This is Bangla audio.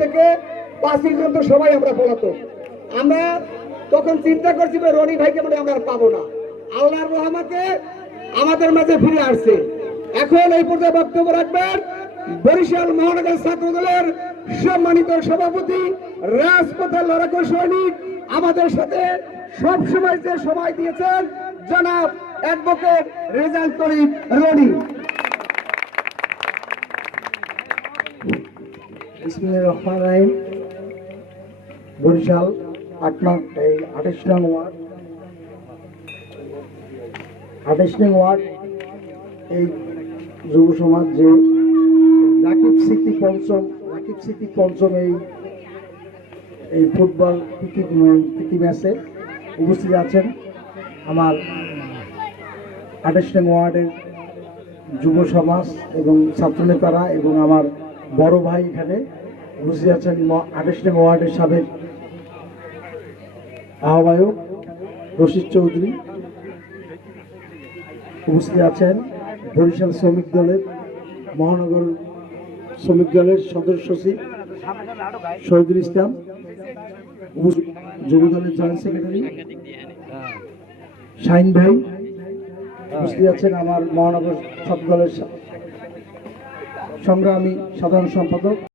থেকে 5 পর্যন্ত সবাই আমরা পলাতক। আমরা তখন চিন্তা করছি যে রনি ভাইকে মনে আমরা আর পাবো না। আল্লাহর রহমতে আমাদের মাঝে ফিরে আসছে। এখন এই পর্যায়ে বক্তব্য রাখবেন বরিশাল মহানগর ছাত্র দলের সম্মানিত সভাপতি, রাজপথের লড়াকু সৈনিক, আমাদের সাথে সব সময় যে সময় দিয়েছেন জনাব অ্যাডভোকেট রেজাউল করিম রনি। বিসমিল্লাহির রহমানির রহিম। বরিশাল 28 নং ওয়ার্ড এই যুব সমাজ যে রাকিব স্মৃতি পঞ্চম এই ফুটবল প্রীতি ম্যাচে উপস্থিত আছেন আমার 28 নং ওয়ার্ডের যুব সমাজ এবং ছাত্রনেতারা এবং আমার বড় ভাই এখানে উপস্থিত আছেন 28 নং ওয়ার্ডের সাবেক আহ্বায়ক রশিদ চৌধুরী, উপস্থিত আছেন বরিশাল শ্রমিক দলের মহানগর শ্রমিক দলের সদস্য সচিব শহীদুল ইসলাম, যুব দলের জয়েন্ট সেক্রেটারি শাহিন ভাই, উপস্থিত আছেন আমার মহানগর ছাত্র দলের সংগ্রামী সাধারণ সম্পাদক